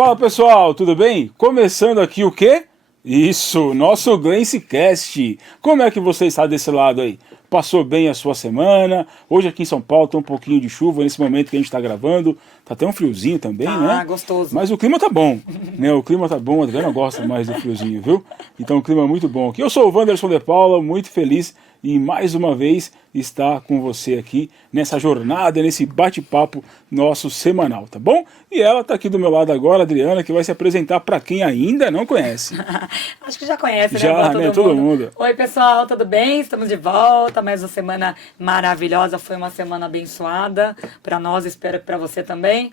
Fala pessoal, tudo bem? Começando aqui o quê? Isso, nosso Glencecast. Como é que você está desse lado aí? Passou bem a sua semana? Hoje aqui em São Paulo tem um pouquinho de chuva nesse momento que a gente está gravando. Tá até um friozinho também, né? Ah, gostoso. Mas o clima tá bom, né? O clima tá bom, a Adriana gosta mais do friozinho, viu? Então o clima é muito bom aqui. Eu sou o Wanderson de Paula, muito feliz e mais uma vez estar com você aqui nessa jornada, nesse bate-papo nosso semanal, tá bom? E ela tá aqui do meu lado agora, a Adriana, que vai se apresentar para quem ainda não conhece. Acho que já conhece, já, né? Todo mundo. Oi, pessoal, tudo bem? Estamos de volta. Mais uma semana maravilhosa. Foi uma semana abençoada para nós, espero que para você também.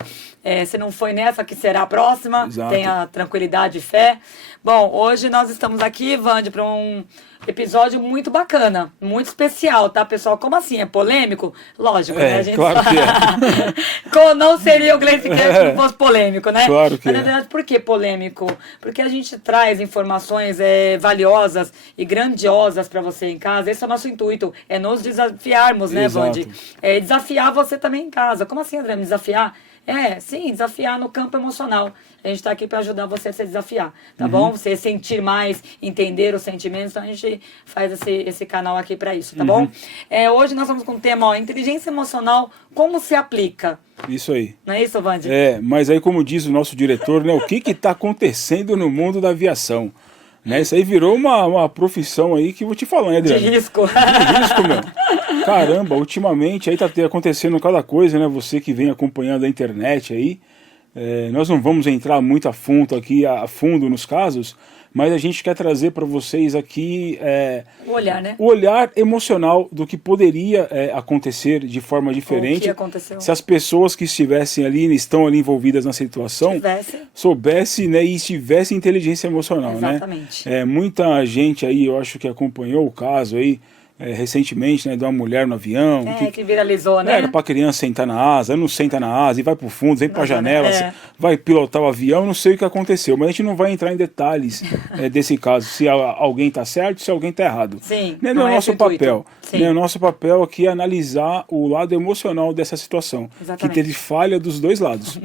Se não foi nessa, que será a próxima. Exato. Tenha tranquilidade e fé. Bom, hoje nós estamos aqui, Vande, para um episódio muito bacana, muito especial, tá, pessoal? Como assim? É polêmico? Lógico, né? A gente claro que é. Não seria o Glencecast se não fosse polêmico, né? Claro que Mas, na verdade, por que polêmico? Porque a gente traz informações valiosas e grandiosas para você em casa. Esse é o nosso intuito, é nos desafiarmos, né, Vande? É desafiar você também em casa. Como assim, André, me desafiar? Sim, desafiar no campo emocional. A gente está aqui para ajudar você a se desafiar, tá bom? Você sentir mais, entender os sentimentos. Então a gente faz esse canal aqui para isso, tá bom? Hoje nós vamos com o tema, ó, inteligência emocional, como se aplica? Isso aí. Não é isso, Wandy? Mas aí como diz o nosso diretor, né, o que está acontecendo no mundo da aviação? Né, isso aí virou uma profissão aí que eu vou te falar, né, Adriano? De risco. De risco, meu. Caramba, ultimamente aí tá acontecendo cada coisa, né? Você que vem acompanhando a internet aí. Nós não vamos entrar muito a fundo nos casos, mas a gente quer trazer para vocês aqui o olhar, né? O olhar emocional do que poderia acontecer de forma diferente. O que aconteceu? Se as pessoas que estivessem ali, estão ali envolvidas na situação, soubessem, né, e tivessem inteligência emocional. Exatamente. Né? Muita gente aí, eu acho que acompanhou o caso aí, recentemente, né, de uma mulher no avião. Que viralizou, né? Era pra criança sentar na asa, não senta na asa, e vai pro fundo, vem pra janela, vai pilotar o avião, não sei o que aconteceu. Mas a gente não vai entrar em detalhes desse caso, se alguém tá certo, se alguém tá errado. Sim, não é o nosso papel. O nosso papel aqui é analisar o lado emocional dessa situação. Exatamente. Que teve falha dos dois lados.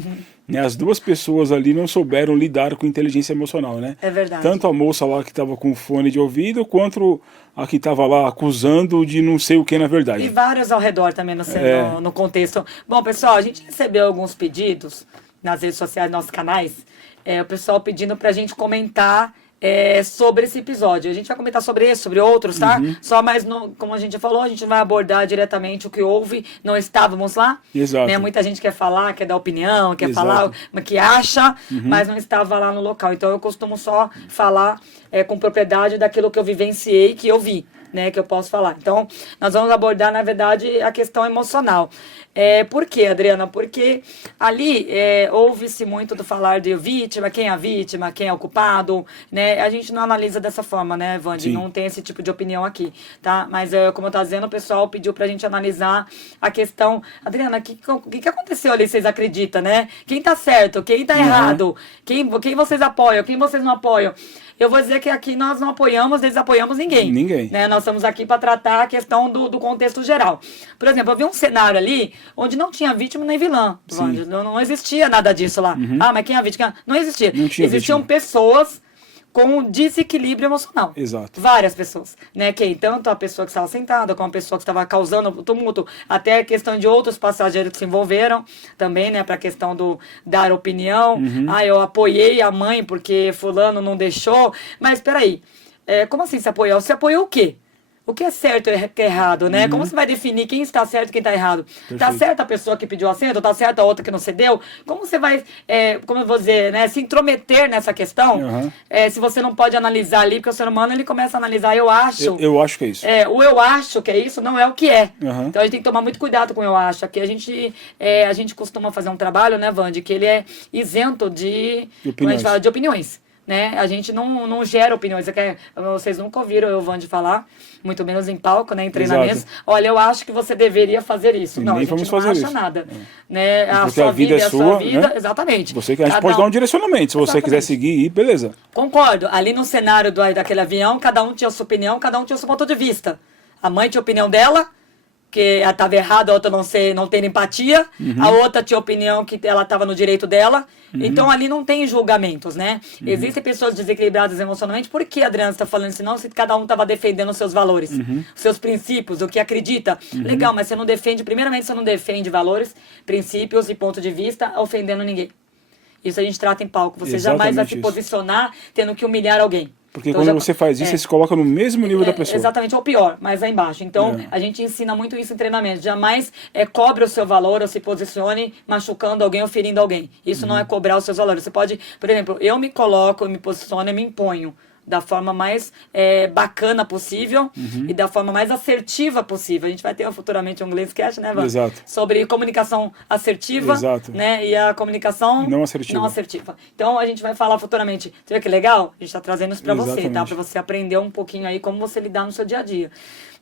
As duas pessoas ali não souberam lidar com inteligência emocional, né? É verdade. Tanto a moça lá que estava com fone de ouvido, quanto a que estava lá acusando de não sei o que na verdade. E vários ao redor também no contexto. Bom, pessoal, a gente recebeu alguns pedidos nas redes sociais, nos nossos canais, o pessoal pedindo pra gente comentar sobre esse episódio. A gente vai comentar sobre esse, sobre outros, tá? Só mais, como a gente já falou, a gente vai abordar diretamente o que houve. Não estávamos lá. Exato. Né? Muita gente quer falar, quer dar opinião, quer falar o que acha, mas não estava lá no local. Então eu costumo só falar com propriedade daquilo que eu vivenciei, que eu vi, né? Que eu posso falar. Então, nós vamos abordar, na verdade, a questão emocional. Por quê, Adriana? Porque ali ouve-se muito do falar de vítima, quem é o culpado, né? A gente não analisa dessa forma, né, Wandy? Não tem esse tipo de opinião aqui, tá? Mas, como eu estava dizendo, o pessoal pediu pra gente analisar a questão. Adriana, o que aconteceu ali, vocês acreditam, né? Quem tá certo, quem tá errado, quem vocês apoiam, quem vocês não apoiam? Eu vou dizer que aqui nós não apoiamos, desapoiamos ninguém. Ninguém. Né? Nós estamos aqui para tratar a questão do contexto geral. Por exemplo, eu vi um cenário ali onde não tinha vítima nem vilã. Não existia nada disso lá. Mas quem é a vítima? Não existia. Existiam pessoas com desequilíbrio emocional. Exato. Várias pessoas, né? Tanto a pessoa que estava sentada, como a pessoa que estava causando tumulto, até a questão de outros passageiros que se envolveram também, né? Para a questão do dar opinião. Eu apoiei a mãe porque fulano não deixou. Mas espera aí, como assim se apoiou? Você apoiou o quê? O que é certo e o que é errado, né? Como você vai definir quem está certo e quem está errado? Perfeito. Tá certa a pessoa que pediu assento? Tá certa a outra que não cedeu? Como você vai, como eu vou dizer, né, se intrometer nessa questão? Se você não pode analisar ali, porque o ser humano ele começa a analisar, eu acho. Eu acho que é isso. O eu acho que é isso não é o que é. Então a gente tem que tomar muito cuidado com o eu acho. Aqui a gente costuma fazer um trabalho, né, Wandy, que ele é isento de quando a gente fala de opiniões. Né? A gente não gera opiniões. Vocês nunca ouviram eu, Wandy, falar, muito menos em palco, né, em treinamentos. Olha, eu acho que você deveria fazer isso. Não, a gente não acha nada. Né? A sua vida é a sua vida, né? Exatamente. A gente pode dar um direcionamento. Se você quiser seguir, beleza. Concordo. Ali no cenário daquele avião, cada um tinha a sua opinião, cada um tinha o seu ponto de vista. A mãe tinha a opinião dela, que ela estava errada, a outra não ter empatia, a outra tinha opinião que ela estava no direito dela. Então ali não tem julgamentos, né? Existem pessoas desequilibradas emocionalmente. Por que a Adriana está falando assim? Não, se cada um estava defendendo os seus valores, os seus princípios, o que acredita. Legal, mas você não defende, primeiramente você não defende valores, princípios e ponto de vista ofendendo ninguém. Isso a gente trata em palco. Você jamais vai se posicionar tendo que humilhar alguém. Porque então, quando você faz isso, você se coloca no mesmo nível da pessoa. Exatamente, ou pior, mais lá embaixo. Então, a gente ensina muito isso em treinamento. Jamais cobre o seu valor ou se posicione machucando alguém ou ferindo alguém. Isso não é cobrar os seus valores. Você pode, por exemplo, eu me coloco, eu me posiciono, eu me imponho da forma mais bacana possível e da forma mais assertiva possível. A gente vai ter futuramente um Glancecast, né, Van? Exato. Sobre comunicação assertiva, né, e a comunicação não assertiva. Então, a gente vai falar futuramente. Você vê que legal? A gente está trazendo isso para você, tá? Para você aprender um pouquinho aí como você lidar no seu dia a dia.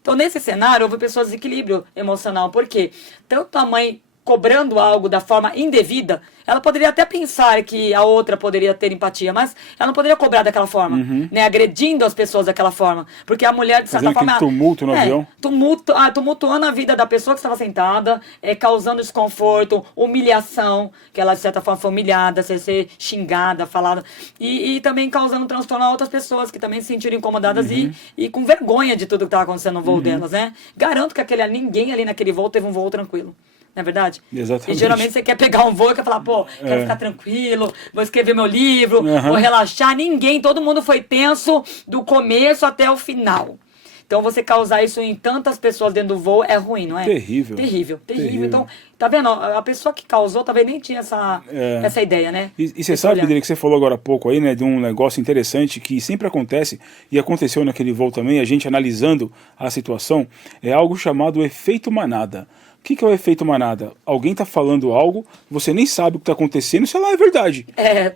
Então, nesse cenário, houve pessoas de desequilíbrio emocional. Por quê? Tanto a mãe cobrando algo da forma indevida, ela poderia até pensar que a outra poderia ter empatia, mas ela não poderia cobrar daquela forma, né? Agredindo as pessoas daquela forma. Porque a mulher, de certa forma... tumulto no avião. Tumultuando a vida da pessoa que estava sentada, causando desconforto, humilhação, que ela, de certa forma, foi humilhada, ser xingada, falada, e também causando transtorno a outras pessoas que também se sentiram incomodadas e com vergonha de tudo que estava acontecendo no voo delas, né? Garanto que ninguém ali naquele voo teve um voo tranquilo. Não é verdade? Exatamente. E geralmente você quer pegar um voo e quer falar, pô, quero ficar tranquilo, vou escrever meu livro, vou relaxar. Todo mundo foi tenso do começo até o final. Então você causar isso em tantas pessoas dentro do voo é ruim, não é? Terrível. Então, tá vendo? A pessoa que causou talvez nem tinha essa ideia, né? E você sabe, Adriana, que você falou agora há pouco aí, né, de um negócio interessante que sempre acontece, e aconteceu naquele voo também, a gente analisando a situação, é algo chamado efeito manada. O que é o efeito manada? Alguém tá falando algo, você nem sabe o que tá acontecendo, sei lá, é verdade.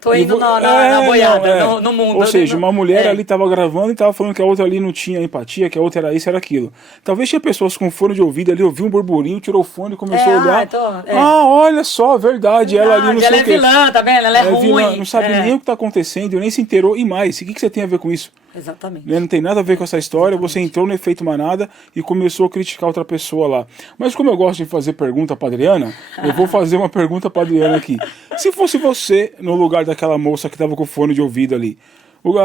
Tô indo na boiada, no mundo. Ou seja, uma mulher ali tava gravando e tava falando que a outra ali não tinha empatia, que a outra era isso, era aquilo. Talvez tinha pessoas com fone de ouvido ali, ouviu um burburinho, tirou o fone e começou a olhar. Olha só, verdade, ela ali não sei o quê. Ela é vilã, tá vendo? Ela é ruim. Vilã, não sabe nem o que tá acontecendo, nem se inteirou. E mais, o que você tem a ver com isso? Exatamente. Não tem nada a ver com essa história, você entrou no efeito manada e começou a criticar outra pessoa lá. Mas como eu gosto de fazer pergunta pra Adriana, eu vou fazer uma pergunta pra Adriana aqui. Se fosse você no lugar daquela moça que tava com fone de ouvido ali,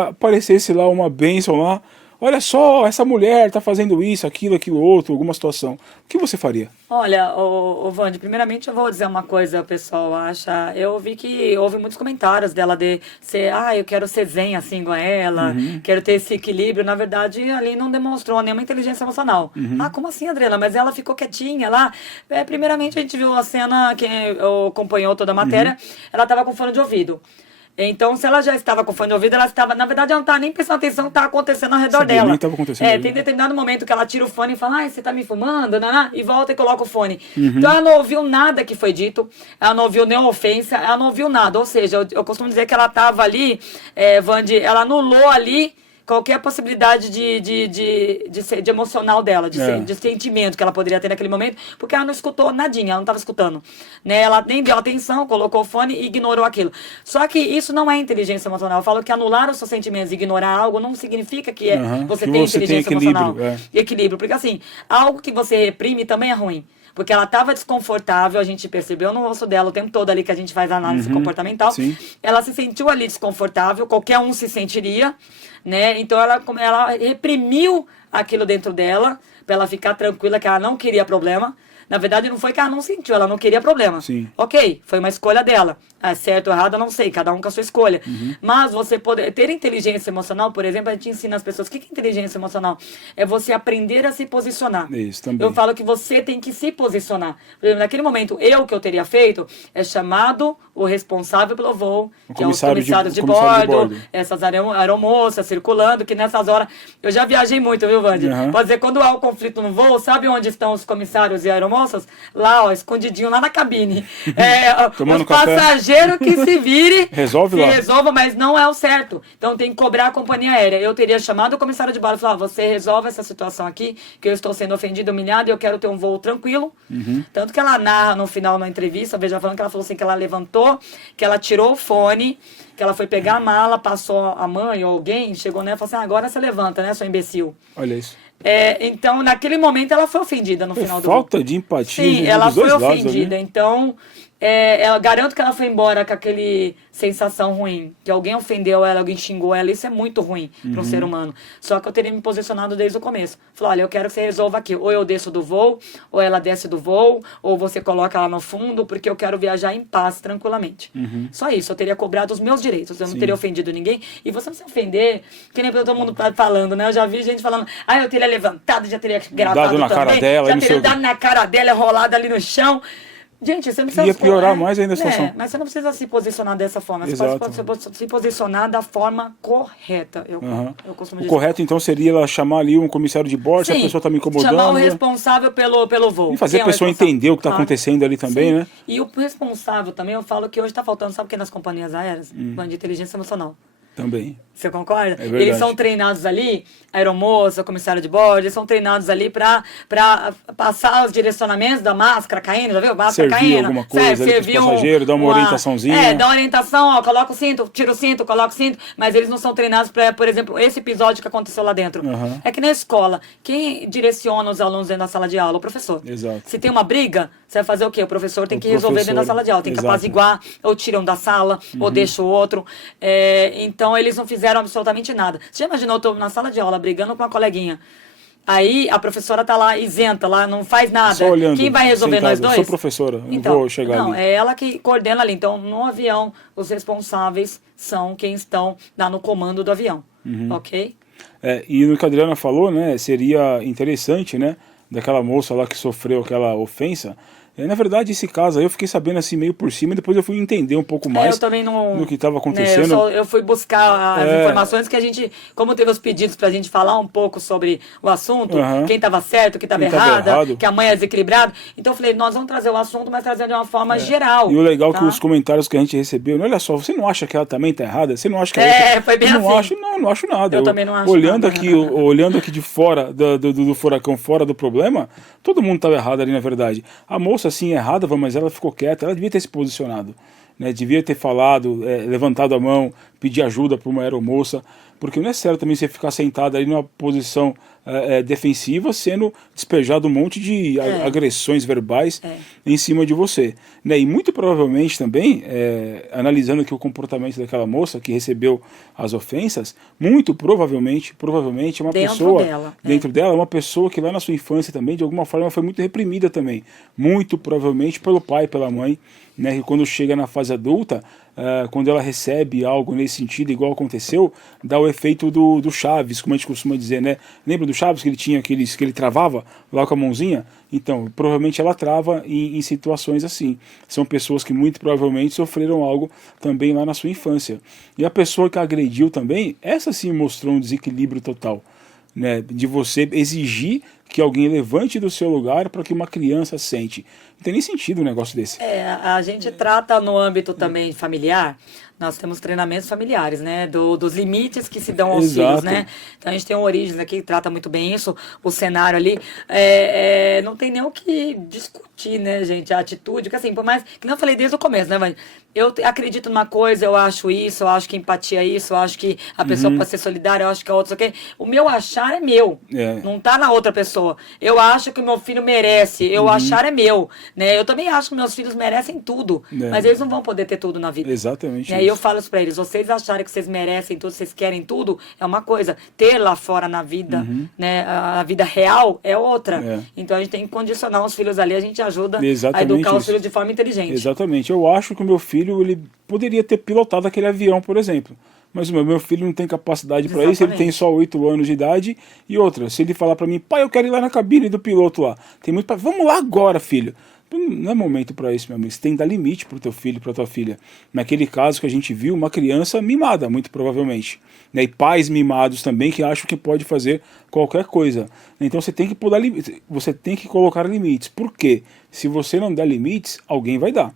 aparecesse lá uma bênção lá, olha só, essa mulher tá fazendo isso, aquilo outro, alguma situação, o que você faria? Olha, Vande, primeiramente eu vou dizer uma coisa, o pessoal acha, eu vi que houve muitos comentários dela de ser, eu quero ser zen assim igual a ela, quero ter esse equilíbrio, na verdade ali não demonstrou nenhuma inteligência emocional. Como assim, Adriana? Mas ela ficou quietinha lá. Primeiramente a gente viu a cena, quem acompanhou toda a matéria, ela tava com fone de ouvido. Então, se ela já estava com fone de ouvido, ela estava... Na verdade, ela não estava nem prestando atenção no que estava acontecendo ao redor dela. Nem estava acontecendo. Tem determinado momento que ela tira o fone e fala, você está me fumando? E volta e coloca o fone. Então, ela não ouviu nada que foi dito. Ela não ouviu nenhuma ofensa. Ela não ouviu nada. Ou seja, eu costumo dizer que ela estava ali, Vande, ela anulou ali qualquer possibilidade de emocional dela, de sentimento que ela poderia ter naquele momento, porque ela não escutou nadinha, ela não estava escutando. Né? Ela nem deu atenção, colocou o fone e ignorou aquilo. Só que isso não é inteligência emocional. Eu falo que anular os seus sentimentos e ignorar algo não significa que você tem inteligência emocional. Equilíbrio. Porque assim, algo que você reprime também é ruim. Porque ela estava desconfortável, a gente percebeu no rosto dela o tempo todo ali que a gente faz análise comportamental. Sim. Ela se sentiu ali desconfortável, qualquer um se sentiria, né? Então ela reprimiu aquilo dentro dela, para ela ficar tranquila que ela não queria problema. Na verdade, não foi que ela não sentiu, ela não queria problema. Sim. Ok, foi uma escolha dela. Certo ou errado, eu não sei, cada um com a sua escolha. Mas você poder ter inteligência emocional, por exemplo, a gente ensina as pessoas, o que é inteligência emocional? É você aprender a se posicionar. Isso também. Eu falo que você tem que se posicionar. Por exemplo, naquele momento, que eu teria feito, é chamado o responsável pelo voo, que é os comissários de bordo, essas aeromoças circulando, que nessas horas, eu já viajei muito, viu, Vande? Pode dizer, quando há um conflito no voo, sabe onde estão os comissários e aeromoças? Lá, escondidinho lá na cabine. Tomando os passageiros que se vire, resolva, mas não é o certo. Então tem que cobrar a companhia aérea. Eu teria chamado o comissário de bordo e falado, você resolve essa situação aqui, que eu estou sendo ofendido, humilhado, e eu quero ter um voo tranquilo. Tanto que ela narra no final na entrevista, veja, falando que ela falou assim, que ela levantou, que ela tirou o fone, que ela foi pegar a mala, passou a mãe ou alguém, chegou nela e falou assim, agora você levanta, né, seu imbecil. Olha isso. Então, naquele momento, ela foi ofendida no final do voo. Falta de empatia. Sim, ela foi ofendida. Ali. Então, eu garanto que ela foi embora com aquele sensação ruim. Que alguém ofendeu ela, alguém xingou ela. Isso é muito ruim para um ser humano. Só que eu teria me posicionado desde o começo. Falei, olha, eu quero que você resolva aqui. Ou eu desço do voo, ou ela desce do voo, ou você coloca ela no fundo, porque eu quero viajar em paz, tranquilamente. Só isso. Eu teria cobrado os meus direitos. Eu não teria ofendido ninguém. E você não se ofender, que nem todo mundo tá falando, né? Eu já vi gente falando, eu teria levantado, já teria gravado na também. Cara dela, já teria dado na cara dela, rolado ali no chão. Gente, você não precisa... Ia piorar mais ainda a situação. Mas você não precisa se posicionar dessa forma. Exato. Você pode se posicionar da forma correta. Eu costumo dizer. O correto, então, seria ela chamar ali um comissário de bordo, se a pessoa está me incomodando. Chamar o responsável pelo voo. E fazer a pessoa entender o que está acontecendo ali também, né? E o responsável também, eu falo que hoje está faltando, sabe o que nas companhias aéreas? De inteligência emocional. Também. Você concorda? É verdade. Eles são treinados ali, aeromoça, comissário de bordo, eles são treinados ali para passar os direcionamentos da máscara caindo, já viu? Máscara servir caindo. Alguma coisa ali pro passageiro, dar uma orientaçãozinha. Dá uma orientação, ó, coloca o cinto, tira o cinto, coloca o cinto, mas eles não são treinados para, por exemplo, esse episódio que aconteceu lá dentro. É que na escola, quem direciona os alunos dentro da sala de aula? O professor. Exato. Se tem uma briga, você vai fazer o quê? O professor tem que resolver dentro da sala de aula, tem que apaziguar, ou tiram da sala, ou deixa o outro. Então, eles não fizeram absolutamente nada. Você já imaginou, eu tô na sala de aula brigando com uma coleguinha. Aí a professora tá lá isenta, lá não faz nada. Só olhando, quem vai resolver sentada. nós dois? Eu sou professora, então, não vou chegar ali. É ela que coordena ali. Então, no avião, os responsáveis são quem estão lá no comando do avião. Ok? E no que a Adriana falou, né, seria interessante, né, daquela moça lá que sofreu aquela ofensa. Na verdade, esse caso aí eu fiquei sabendo assim meio por cima e depois eu fui entender um pouco mais eu também não, do que estava acontecendo. Eu fui buscar as informações que a gente, como teve os pedidos pra gente falar um pouco sobre o assunto, quem estava certo, quem estava errado, que a mãe é desequilibrada. Então eu falei, nós vamos trazer o assunto, mas trazer de uma forma geral. E o legal é que os comentários que a gente recebeu, olha só, você não acha que ela também tá errada? Você não acha que ela foi bem não assim. Não acho nada. Eu também não acho olhando nada. Olhando aqui de fora do furacão, fora do problema, todo mundo estava errado ali na verdade. A moça assim errada, mas ela ficou quieta, ela devia ter se posicionado, né? Devia ter falado, levantado a mão, pedir ajuda para uma aeromoça, porque não é certo também você ficar sentado ali numa posição defensiva, sendo despejado um monte de agressões verbais em cima de você, né? E muito provavelmente também, analisando aqui o comportamento daquela moça que recebeu as ofensas, muito provavelmente uma pessoa dentro dela, uma pessoa que lá na sua infância também, de alguma forma, foi muito reprimida também, muito provavelmente pelo pai, pela mãe, né? E quando chega na fase adulta, quando ela recebe algo nesse sentido, igual aconteceu, dá o efeito do Chaves, como a gente costuma dizer, né? Lembra do Chaves que ele tinha que ele travava lá com a mãozinha? Então, provavelmente ela trava em situações assim. São pessoas que muito provavelmente sofreram algo também lá na sua infância. E a pessoa que agrediu também, essa sim mostrou um desequilíbrio total, né? De você exigir que alguém levante do seu lugar para que uma criança sente. Não tem nem sentido um negócio desse. A gente trata no âmbito também familiar, nós temos treinamentos familiares, né? Dos limites que se dão aos filhos, né? Então a gente tem um Origens aqui que trata muito bem isso, o cenário ali. Não tem nem o que discutir, né, gente? A atitude, que assim, por mais que não falei desde o começo, né, mas eu acredito numa coisa, eu acho isso, eu acho que empatia é isso, eu acho que a pessoa pode ser solidária, eu acho que a outra, ok? O meu achar é meu, não tá na outra pessoa. Eu acho que o meu filho merece, eu achar é meu, né? Eu também acho que meus filhos merecem tudo, mas eles não vão poder ter tudo na vida. Exatamente. E aí eu falo isso pra eles, vocês acharem que vocês merecem tudo, vocês querem tudo, é uma coisa. Ter lá fora na vida, né, a vida real é outra. Então a gente tem que condicionar os filhos ali, a gente ajuda a educar os filhos de forma inteligente. Exatamente. Eu acho que o meu filho, ele poderia ter pilotado aquele avião, por exemplo. Mas o meu filho não tem capacidade para isso, ele tem só 8 anos de idade. E outra, se ele falar para mim, pai, eu quero ir lá na cabine do piloto lá. Tem muito vamos lá agora, filho. Não é momento para isso, meu amigo. Você tem que dar limite pro teu filho, pra tua filha. Naquele caso que a gente viu, uma criança mimada, muito provavelmente. Né? E pais mimados também que acham que pode fazer qualquer coisa. Então você tem que pôr limites, você tem que colocar limites. Por quê? Se você não der limites, alguém vai dar.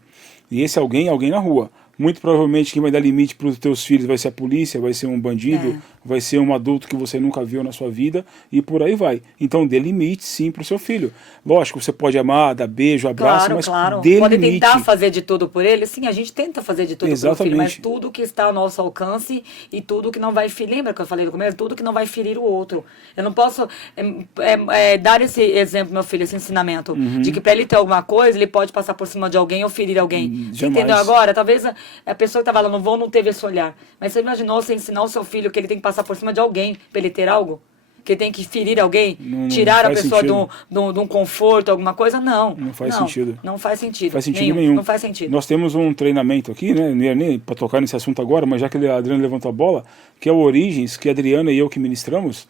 E esse alguém é alguém na rua. Muito provavelmente quem vai dar limite para os teus filhos vai ser a polícia, vai ser um bandido, vai ser um adulto que você nunca viu na sua vida e por aí vai. Então dê limite sim para o seu filho. Lógico, você pode amar, dar beijo, abraço, mas dê pode limite. tentar fazer de tudo por ele. Sim, a gente tenta fazer de tudo Exatamente. pelo filho, mas tudo que está ao nosso alcance e tudo que não vai ferir, lembra que eu falei no começo? Tudo que não vai ferir o outro. Eu não posso dar esse exemplo, meu filho, esse ensinamento, de que para ele ter alguma coisa, ele pode passar por cima de alguém ou ferir alguém. Você entendeu agora? Talvez a pessoa que estava lá no voo não teve esse olhar. Mas você imaginou você ensinar o seu filho que ele tem que passar por cima de alguém para ele ter algo? Que tem que ferir alguém? Tirar a pessoa de um conforto, alguma coisa? Não. Não faz sentido. Não faz sentido. Faz sentido nenhum. Não faz sentido. Nós temos um treinamento aqui, né? Não ia nem para tocar nesse assunto agora, mas já que a Adriana levantou a bola, que é o Origens, que a Adriana e eu que ministramos,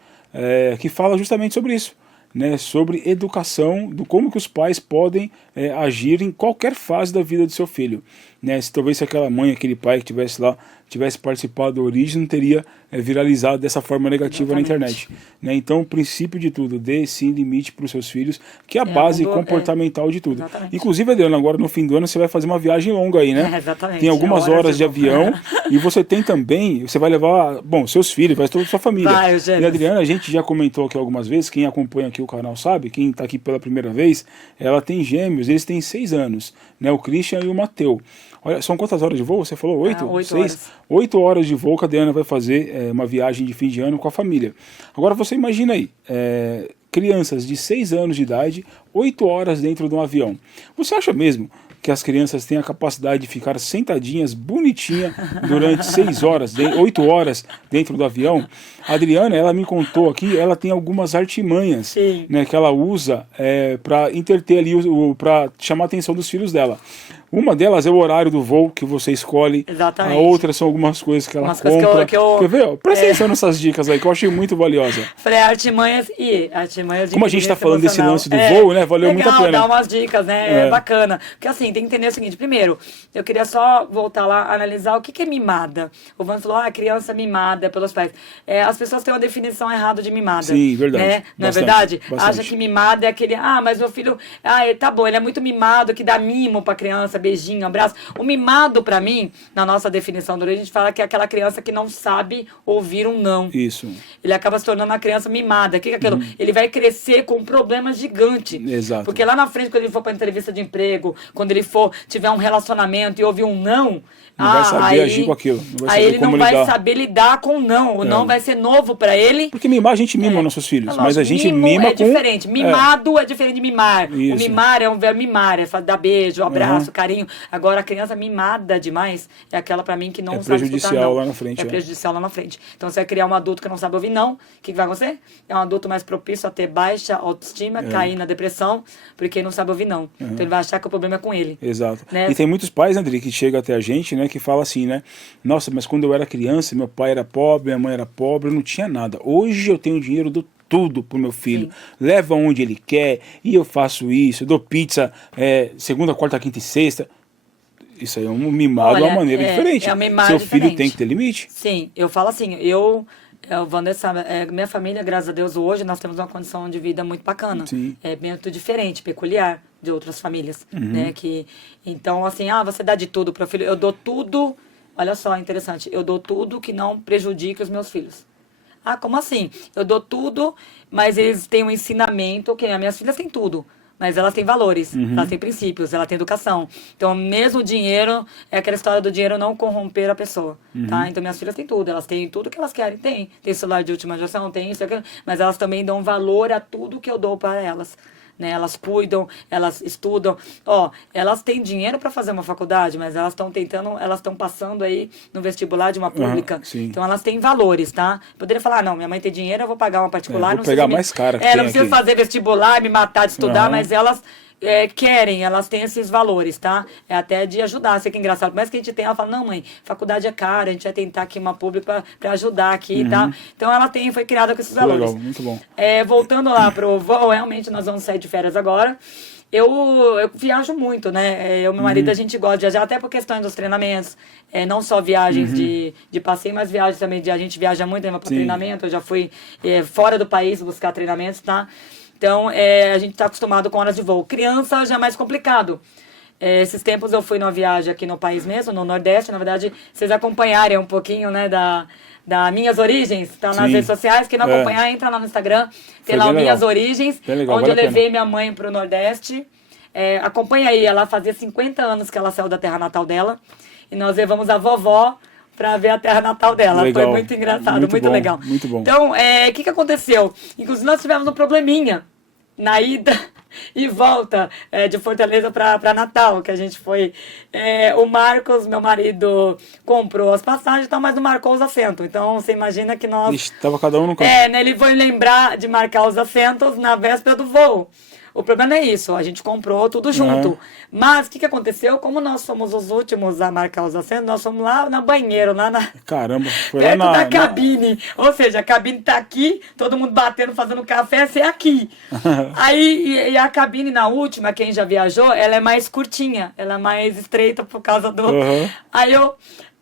que fala justamente sobre isso. Né, sobre educação, do como que os pais podem agir em qualquer fase da vida do seu filho. Né, talvez se aquela mãe, aquele pai que estivesse lá, tivesse participado da Origem, não teria viralizado dessa forma negativa na internet. Né, então, o princípio de tudo, dê sim limite para os seus filhos, que é a base comportamental de tudo. Exatamente. Inclusive, Adriana, agora no fim do ano você vai fazer uma viagem longa aí, né? Exatamente. Tem algumas horas de avião e você tem também, você vai levar, seus filhos, vai toda a sua família. E Adriana, a gente já comentou aqui algumas vezes, quem acompanha aqui o canal sabe, quem está aqui pela primeira vez, ela tem gêmeos, eles têm 6 anos, né? O Christian e o Mateu. Olha, são quantas horas de voo? Você falou 8? 8 horas. 8 horas de voo que a Adriana vai fazer uma viagem de fim de ano com a família. Agora você imagina aí, crianças de 6 anos de idade, 8 horas dentro de um avião. Você acha mesmo que as crianças têm a capacidade de ficar sentadinhas, bonitinha, durante 6 horas, 8 horas dentro do avião? A Adriana, ela me contou aqui, ela tem algumas artimanhas, né, que ela usa para interter ali, para chamar a atenção dos filhos dela. Uma delas é o horário do voo que você escolhe. Exatamente. A outra são algumas coisas que ela compra. Quer ver? Presta atenção nessas dicas aí, que eu achei muito valiosa. Falei, artimanhas de como a gente está falando desse lance do voo, né? Valeu muito a pena. Dar umas dicas, né? É bacana. Porque assim, tem que entender o seguinte. Primeiro, eu queria só voltar lá, analisar o que é mimada. O Vando falou, criança mimada pelos pais. As pessoas têm uma definição errada de mimada. Sim, verdade. Né? Não é verdade? Acha que mimada é aquele, mas meu filho, tá bom, ele é muito mimado, que dá mimo pra criança, beijinho, abraço. O mimado, pra mim, na nossa definição do Origem, a gente fala que é aquela criança que não sabe ouvir um não. Isso. Ele acaba se tornando uma criança mimada. O que é aquilo? Ele vai crescer com um problema gigante. Exato. Porque lá na frente, quando ele for pra entrevista de emprego, quando ele tiver um relacionamento e ouvir um não, não vai saber agir com aquilo. Aí ele não vai saber lidar com o não. O não vai ser novo pra ele. Porque mimar, a gente mima nossos filhos. Mas a gente mima com... diferente. Mimado é diferente de mimar. Isso. O mimar é um verbo mimar. É dar beijo, abraço, carinho. Agora, a criança mimada demais é aquela pra mim que não sabe escutar não. Lá na frente. É prejudicial lá na frente. Então, você vai criar um adulto que não sabe ouvir não. O que vai acontecer? É um adulto mais propício a ter baixa autoestima, cair na depressão, porque não sabe ouvir não. Então, ele vai achar que o problema é com ele. Exato. Né? E tem muitos pais, André, que chegam até a gente, né, que falam assim, né? Nossa, mas quando eu era criança, meu pai era pobre, minha mãe era pobre, eu não tinha nada. Hoje eu tenho dinheiro do tudo pro meu filho. Sim. Leva onde ele quer, e eu faço isso, eu dou pizza segunda, quarta, quinta e sexta. Isso aí é um mimado de uma maneira diferente. É um mimado Seu diferente. filho tem que ter limite? Sim, eu falo assim, Vanessa, minha família, graças a Deus, hoje nós temos uma condição de vida muito bacana. Sim. É muito diferente, peculiar de outras famílias. Né? Então, assim, você dá de tudo para o filho. Eu dou tudo, olha só, interessante, eu dou tudo que não prejudique os meus filhos. Como assim? Eu dou tudo, mas eles têm um ensinamento, que as minhas filhas têm tudo. Mas elas têm valores, elas têm princípios, ela tem educação. Então, mesmo o dinheiro, é aquela história do dinheiro não corromper a pessoa, tá? Então, minhas filhas têm tudo, elas têm tudo que elas querem. Tem celular de última geração, tem isso, aquilo, mas elas também dão valor a tudo que eu dou para elas. Né? Elas cuidam, elas estudam. Elas têm dinheiro para fazer uma faculdade, mas elas estão passando aí no vestibular de uma pública. Então elas têm valores, tá? Poderia falar, não, minha mãe tem dinheiro, eu vou pagar uma particular. Vou pegar mais cara. Não preciso fazer vestibular, me matar de estudar, mas elas querem, elas têm esses valores, tá? É até de ajudar, sei que é engraçado. Por mais que a gente tenha, ela fala, não, mãe, faculdade é cara, a gente vai tentar aqui uma pública para ajudar aqui, tá? Então ela foi criada com esses valores. Legal, muito bom. Voltando lá pro voo, realmente nós vamos sair de férias agora. Eu viajo muito, né? Eu e meu marido, a gente gosta de viajar, até por questões dos treinamentos. Não só viagens de passeio, mas viagens também a gente viaja muito para treinamento. Eu já fui fora do país buscar treinamentos, tá? Então, a gente está acostumado com horas de voo. Criança já é mais complicado. Esses tempos eu fui numa viagem aqui no país mesmo, no Nordeste. Na verdade, vocês acompanharem um pouquinho, né, da Minhas Origens, tá nas Sim. redes sociais. Quem não acompanhar, entra lá no Instagram, tem lá o Minhas Origens, onde eu levei minha mãe pro Nordeste. Acompanha aí, ela fazia 50 anos que ela saiu da terra natal dela, e nós levamos a vovó para ver a terra natal dela. Legal. Foi muito engraçado, muito legal. Muito bom. Então, o que aconteceu? Inclusive, nós tivemos um probleminha na ida e volta de Fortaleza para Natal, que a gente foi. O Marcos, meu marido, comprou as passagens e tal, mas não marcou os assentos. Então, você imagina que nós... Estava cada um no canto. né, ele foi lembrar de marcar os assentos na véspera do voo. O problema é isso, a gente comprou tudo junto. Mas o que aconteceu? Como nós fomos os últimos a marcar os assentos, nós fomos lá na banheiro, lá na... Caramba, foi perto lá da cabine. Ou seja, a cabine tá aqui, todo mundo batendo, fazendo café, você é aqui. Aí, e a cabine na última, quem já viajou, ela é mais curtinha, ela é mais estreita por causa do... Aí eu...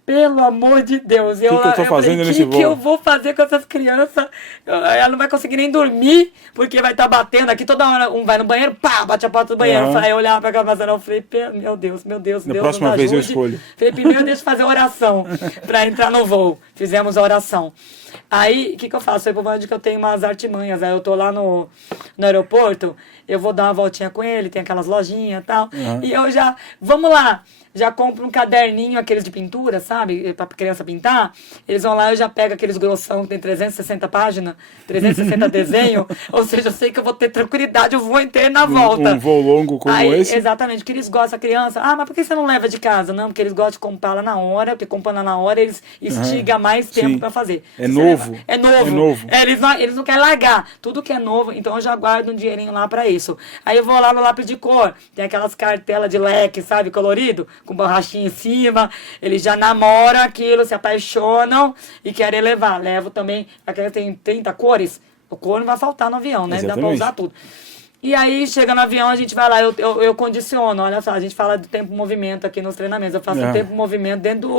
Pelo amor de Deus, que eu tô fazendo nesse voo? O que eu vou fazer com essas crianças? Ela não vai conseguir nem dormir, porque vai estar batendo aqui toda hora. Um vai no banheiro, pá, bate a porta do banheiro. Aí eu olhava pra aquela vazela, eu falei, meu Deus, Deus, na próxima vez eu escolho. Falei, primeiro deixa eu fazer oração pra entrar no voo. Fizemos a oração. Aí, o que eu faço? Eu vou que eu tenho umas artimanhas. Aí eu tô lá no aeroporto, eu vou dar uma voltinha com ele, tem aquelas lojinhas e tal. E eu já, vamos lá. Já compro um caderninho, aqueles de pintura, sabe? Pra criança pintar. Eles vão lá, eu já pego aqueles grossão que tem 360 páginas, 360 desenho. Ou seja, eu sei que eu vou ter tranquilidade, eu vou inteiro na volta. Um voo longo como esse? Exatamente, que eles gostam, a criança. Mas por que você não leva de casa? Não, porque eles gostam de comprar lá na hora, porque comprando lá na hora, eles estigam mais tempo pra fazer. É novo. É novo. Eles não querem largar. Tudo que é novo, então eu já guardo um dinheirinho lá pra isso. Aí eu vou lá no lápis de cor, tem aquelas cartelas de leque, sabe, colorido? Com borrachinha em cima, eles já namoram aquilo, se apaixonam e querem levar. Levo também, aquela tem 30 cores, o cor não vai faltar no avião, né? Exatamente. Dá pra usar tudo. E aí, chega no avião, a gente vai lá, eu condiciono, olha só, a gente fala do tempo-movimento aqui nos treinamentos, eu faço um tempo-movimento dentro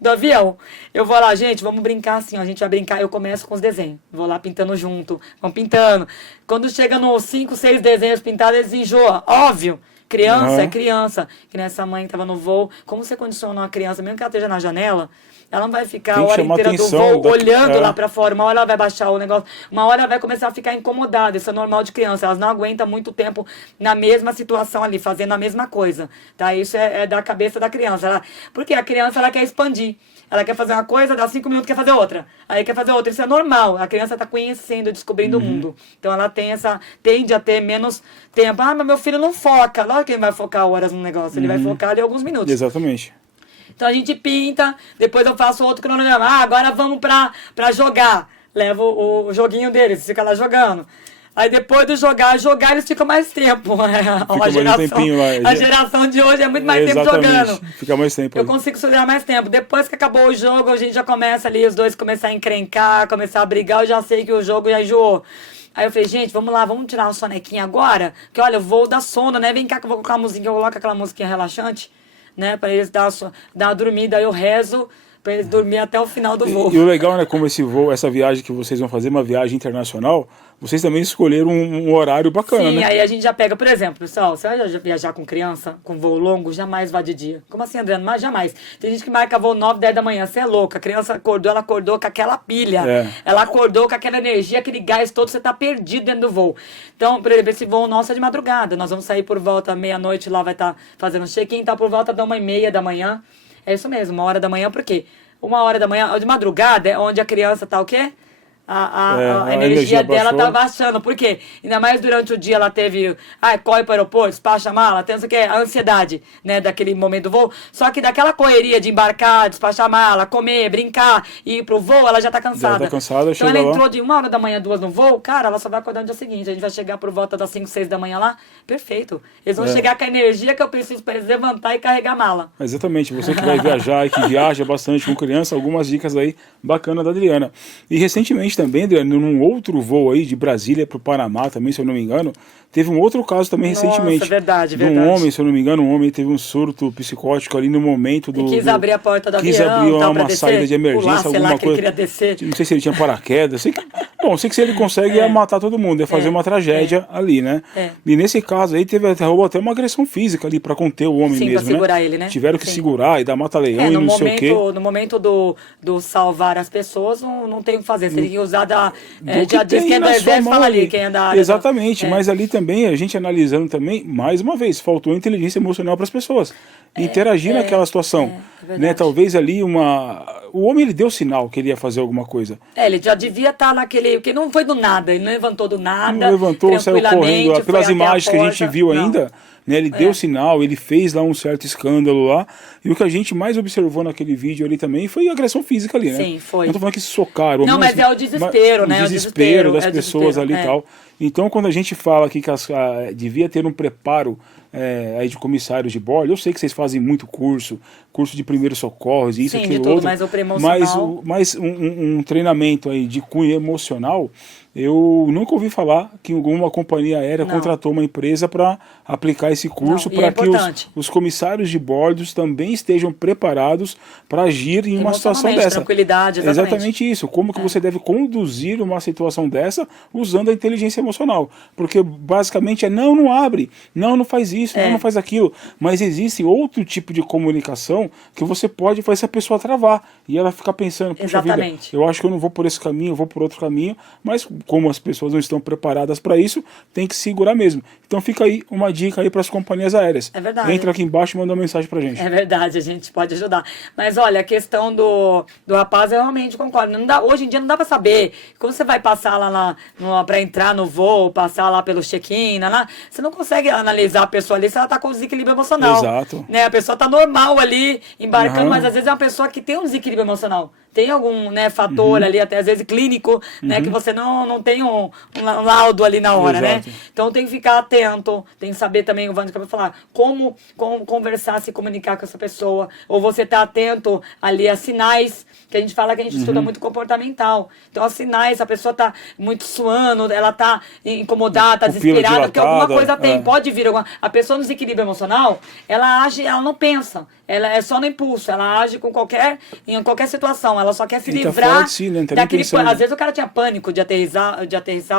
do avião. Eu vou lá, gente, vamos brincar assim, ó, a gente vai brincar, eu começo com os desenhos, vou lá pintando junto, vamos pintando. Quando chega nos 5, 6 desenhos pintados, eles enjoam, óbvio. Criança é criança, que nessa mãe estava no voo. Como você condiciona uma criança, mesmo que ela esteja na janela, ela não vai ficar a hora inteira do voo olhando lá pra fora. Uma hora ela vai baixar o negócio, uma hora ela vai começar a ficar incomodada. Isso é normal de criança, elas não aguentam muito tempo na mesma situação ali, fazendo a mesma coisa. Tá? Isso é da cabeça da criança. Porque a criança ela quer expandir. Ela quer fazer uma coisa, dá 5 minutos, quer fazer outra. Aí quer fazer outra. Isso é normal. A criança está conhecendo, descobrindo o mundo. Então ela tende a ter menos tempo. Mas meu filho não foca. Lógico que ele vai focar horas no negócio. Ele vai focar ali alguns minutos. Exatamente. Então a gente pinta, depois eu faço outro cronograma. Agora vamos pra jogar. Levo o joguinho deles, fica lá jogando. Aí depois de jogar, eles ficam mais tempo. A geração de hoje é muito mais tempo jogando. Fica mais tempo. Eu consigo segurar mais tempo. Depois que acabou o jogo, a gente já começa ali, os dois começam a encrencar, começar a brigar, eu já sei que o jogo já enjoou. Aí eu falei, gente, vamos lá, vamos tirar uma sonequinha agora? Que olha, eu vou dar sono, né? Vem cá que eu vou colocar uma musiquinha, eu coloco aquela musiquinha relaxante, né? Pra eles dar uma dormida, aí eu rezo pra eles dormir até o final do voo. E o legal, né, como esse voo, essa viagem que vocês vão fazer, uma viagem internacional, vocês também escolheram um horário bacana, Sim, né? aí a gente já pega, por exemplo, pessoal, você vai viajar com criança, com voo longo, jamais vá de dia. Como assim, Adriano? Mas jamais. Tem gente que marca voo 9, 10 da manhã, você é louca. A criança acordou, ela acordou com aquela pilha. Ela acordou com aquela energia, aquele gás todo, você tá perdido dentro do voo. Então, por exemplo, esse voo nosso é de madrugada. Nós vamos sair por volta meia-noite, lá vai estar fazendo check-in, tá por volta da 1h30 da manhã. É isso mesmo, 1h da manhã, por quê? 1h da manhã, de madrugada, é onde a criança tá o quê? A energia dela tá baixando. Por quê? Ainda mais durante o dia ela teve... corre para o aeroporto, despacha a mala, tem a ansiedade, né, daquele momento do voo. Só que daquela correria de embarcar, despachar a mala, comer, brincar e ir pro voo, ela já tá cansada. Já tá cansada, então ela entrou de 1h da manhã, 2 no voo, cara, ela só vai acordar no dia seguinte. A gente vai chegar por volta das 5, 6 da manhã lá, perfeito. Eles vão chegar com a energia que eu preciso para eles levantar e carregar a mala. Exatamente, você que vai viajar e que viaja bastante com criança, algumas dicas aí bacanas da Adriana. E recentemente também, Adriana, num outro voo aí de Brasília para o Panamá também, se eu não me engano, teve um outro caso também recentemente. Verdade. De um homem, se eu não me engano, um homem teve um surto psicótico ali no momento do... Quis abrir a porta do avião, quis abrir uma saída de emergência, pular, alguma que ele coisa. queria descer. Não sei se ele tinha paraquedas, sei que Bom, sei que se ele consegue é matar todo mundo, é fazer uma tragédia ali, né? E nesse caso aí rolou até uma agressão física ali pra conter o homem mesmo, pra segurar ele, né? Tiveram que segurar e dar mata-leão e não sei o quê. No momento do salvar as pessoas, não tem o que fazer. Você tem que usar já diz quem é do exército, fala ali, quem é da área. Exatamente, mas ali também, a gente analisando também, mais uma vez, faltou inteligência emocional para as pessoas. Interagir naquela situação. Né? Talvez ali o homem, ele deu sinal que ele ia fazer alguma coisa. Ele já devia estar naquele... Porque não foi do nada, ele não levantou do nada. Não levantou, saiu correndo. Pelas imagens que a gente viu ainda, né, ele deu sinal, ele fez lá um certo escândalo lá. E o que a gente mais observou naquele vídeo ali também foi a agressão física ali, né? Sim, foi. Não tô falando que se socaram. Não, mas é o desespero, né? O desespero das pessoas ali e tal. Então, quando a gente fala aqui que devia ter um preparo aí de comissários de bordo, eu sei que vocês fazem muito curso de primeiros socorros, isso, sim, aquilo, de tudo, outro, mas o pré-emocional... mas um treinamento aí de cunho emocional, eu nunca ouvi falar que alguma companhia aérea contratou uma empresa para aplicar esse curso, para que os comissários de bordos também estejam preparados para agir em uma situação dessa. Tranquilidade, exatamente isso. Como que você deve conduzir uma situação dessa usando a inteligência emocional. Porque basicamente não abre, não faz isso, não faz aquilo. Mas existe outro tipo de comunicação que você pode fazer essa pessoa travar. E ela ficar pensando, puxa vida, eu acho que eu não vou por esse caminho, eu vou por outro caminho, mas como as pessoas não estão preparadas para isso, tem que segurar mesmo. Então fica aí uma dica aí para as companhias aéreas. É verdade. Entra aqui embaixo e manda uma mensagem pra gente. É verdade, a gente pode ajudar. Mas olha, a questão do rapaz, eu realmente concordo. Hoje em dia não dá para saber. Quando você vai passar lá para entrar no voo, passar lá pelo check-in, você não consegue analisar a pessoa ali se ela tá com desequilíbrio emocional. Exato. Né? A pessoa tá normal ali, embarcando, mas às vezes é uma pessoa que tem um desequilíbrio emocional. Tem algum fator ali, até às vezes clínico, né, que você não tem um laudo ali na hora, né? Então tem que ficar atento, tem que saber também, o Wander acabou de falar, como conversar, se comunicar com essa pessoa, ou você tá atento ali a sinais, que a gente fala que a gente estuda muito comportamental. Então, os sinais, a pessoa tá muito suando, ela tá incomodada, tá desesperada, porque alguma coisa tem, pode vir alguma... A pessoa no desequilíbrio emocional, ela age, ela não pensa, ela é só no impulso, ela age em qualquer situação, ela só quer se livrar daquele... Às vezes o cara tinha pânico de aterrissar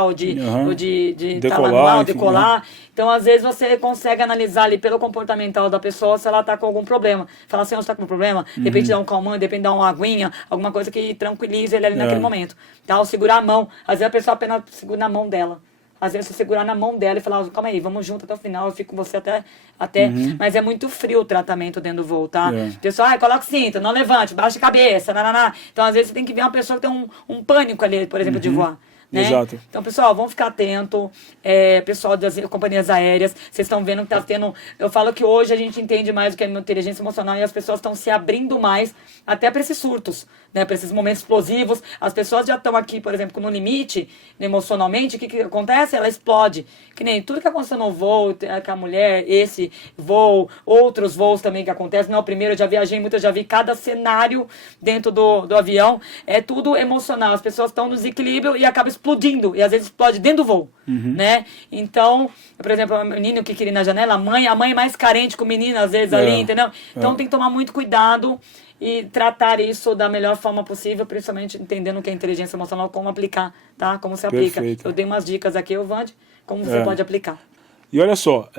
ou de decolar, decolar. Então, às vezes, você consegue analisar ali pelo comportamental da pessoa se ela está com algum problema. Fala assim, você está com um problema? De repente dá um calmante, de repente dá uma aguinha, alguma coisa que tranquilize ele ali naquele momento. Tá? Ou segurar a mão. Às vezes a pessoa apenas segura na mão dela. Às vezes você segurar na mão dela e falar, calma aí, vamos junto até o final, eu fico com você até... Mas é muito frio o tratamento dentro do voo, tá? Pessoal, coloca o cinto, não levante, baixa a cabeça, Então, às vezes, você tem que ver uma pessoa que tem um pânico ali, por exemplo, de voar. Né? Exato. Então, pessoal, vamos ficar atento. Pessoal das companhias aéreas, vocês estão vendo que está tendo... Eu falo que hoje a gente entende mais o que é inteligência emocional e as pessoas estão se abrindo mais até para esses surtos, né? Para esses momentos explosivos. As pessoas já estão aqui, por exemplo, no limite, emocionalmente. O que acontece? Ela explode. Que nem tudo que aconteceu no voo, com a mulher, esse voo, outros voos também que acontecem. Não, o primeiro eu já viajei muito, eu já vi cada cenário dentro do avião. É tudo emocional. As pessoas estão no desequilíbrio e acabam explodindo, e às vezes explode dentro do voo, né? Então, por exemplo, o menino que queria ir na janela, a mãe é mais carente com o menino, às vezes, ali, entendeu? Então tem que tomar muito cuidado e tratar isso da melhor forma possível, principalmente entendendo o que é inteligência emocional, como aplicar, tá? Como se aplica. Perfeito. Eu dei umas dicas aqui, Wander, como você pode aplicar. E olha só,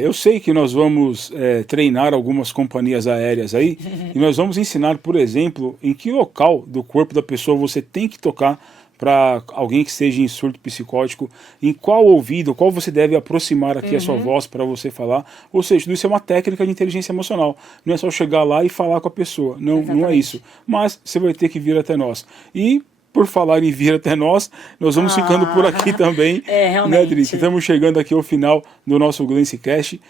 eu sei que nós vamos treinar algumas companhias aéreas aí, e nós vamos ensinar, por exemplo, em que local do corpo da pessoa você tem que tocar para alguém que esteja em surto psicótico, em qual ouvido, qual você deve aproximar aqui a sua voz para você falar. Ou seja, isso é uma técnica de inteligência emocional. Não é só chegar lá e falar com a pessoa. Não é isso. Mas você vai ter que vir até nós. E por falar em vir até nós vamos ficando por aqui também. Realmente. Né, Adri? Estamos chegando aqui ao final do nosso Glancecast.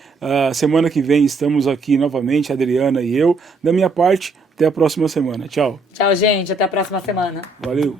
Semana que vem estamos aqui novamente, a Adriana e eu. Da minha parte, até a próxima semana. Tchau. Tchau, gente. Até a próxima semana. Valeu.